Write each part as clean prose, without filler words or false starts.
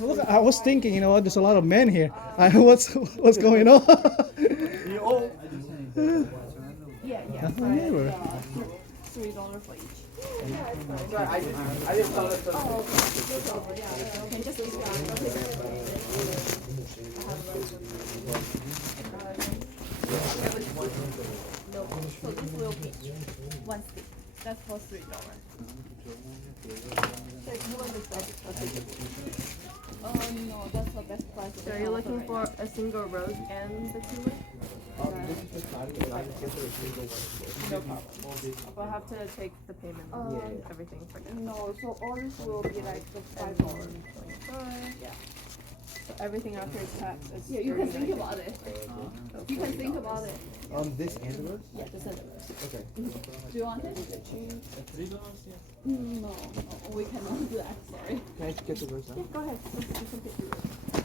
Look, I was thinking, there's a lot of men here. What's going on? Yeah. Oh, neighbor. $3 for each. I just saw it. Can just leave it No, so this will be one stick. That's for $3. No, that's the best price. So you're looking for a single rose and the turmeric? No problem. We'll have to take the payment and everything for you. No, so all this will be like the $5. Yeah. So everything after tax is Yeah, you can think $39. about it. You can think about it. This and the rose? Yeah, the $1. Okay. Do you want it? $3, yeah. No, we cannot do that. Sorry. Can I get the rose now? Yeah, go ahead. You can pick the rose.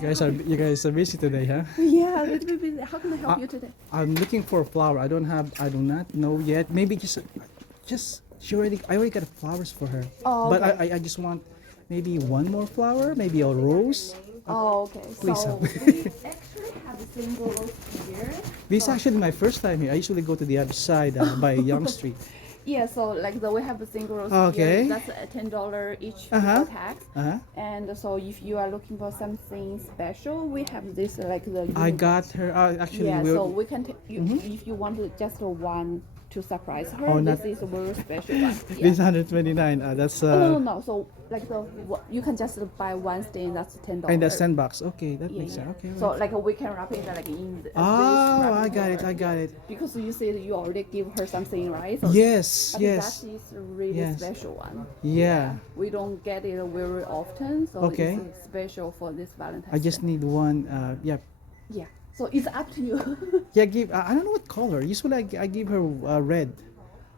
You guys are busy today, huh? Yeah, a little bit. How can I help you today? I'm looking for a flower. I do not know yet. Maybe I already got flowers for her. Oh, But okay. I just want maybe one more flower, maybe a rose. Oh, okay. Please so help me. we actually have a single rose here. This is actually my first time here. I usually go to the other side by Young Street. Yeah, so like we have a single rose Okay. here. That's $10 each Uh-huh. before tax. Uh-huh. And so if you are looking for something special, we have this like the. I got her. Actually, Yeah, we're, so we can take you if you want to just one to surprise her. Oh, this not- is a very special one. Yeah. this 129. That's No. So like you can just buy one stain. That's $10. and that's $10. Okay, that Yeah, makes sense. Okay. So like we can wrap it like in this. Oh, wrapping I got it. paper. I got it. Because you said you already give her something, right? So Yes. I think Yes. that is a really Yes. special one. Yeah. We don't get it very often, so Okay. it's special for this Valentine's. I just Day. need one. Yeah. Yeah. So it's up to you. Yeah. I don't know what color. Usually I give her red.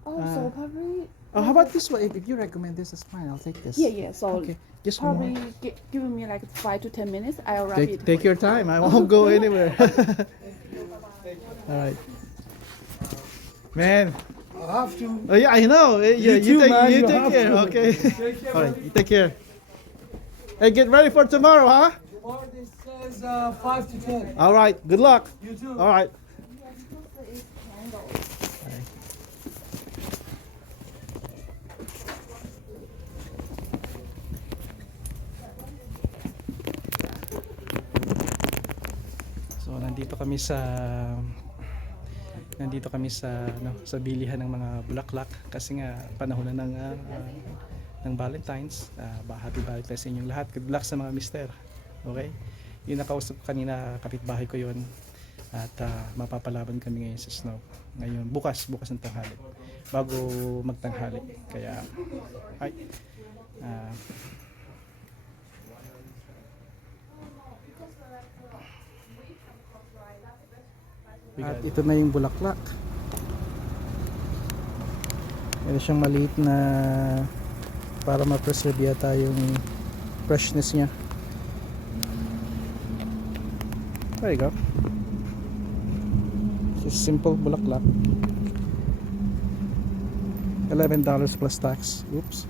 So probably. Oh, how about this one? If you recommend this, that's fine. I'll take this. Yeah. So Okay. Just probably one. give me like 5 to 10 minutes. I'll wrap it. Take for your you. time. I won't go anywhere. All right. Man. I have to. Oh yeah, I know. Yeah, too, man, you you take have care. to. Okay. All right. You take care. Hey, get ready for tomorrow, huh? Tomorrow this says 5 to 10. All right. Good luck. You too. All right. So nandito kami sa bilihan ng mga bulaklak kasi nga panahon na ng Valentines. Happy Valentines sa inyong lahat. Good luck sa mga mister. Okay? Yung nakausap ko kanina, kapitbahay ko yun. At mapapalaban kami ngayon sa snow. Ngayon, bukas ng tanghali. Bago magtanghali. Kaya, at ito na yung bulaklak. Meron siyang maliit na para ma-preserve yata yung freshness niya. There you go. Just simple bulaklak. $11 plus tax. Oops.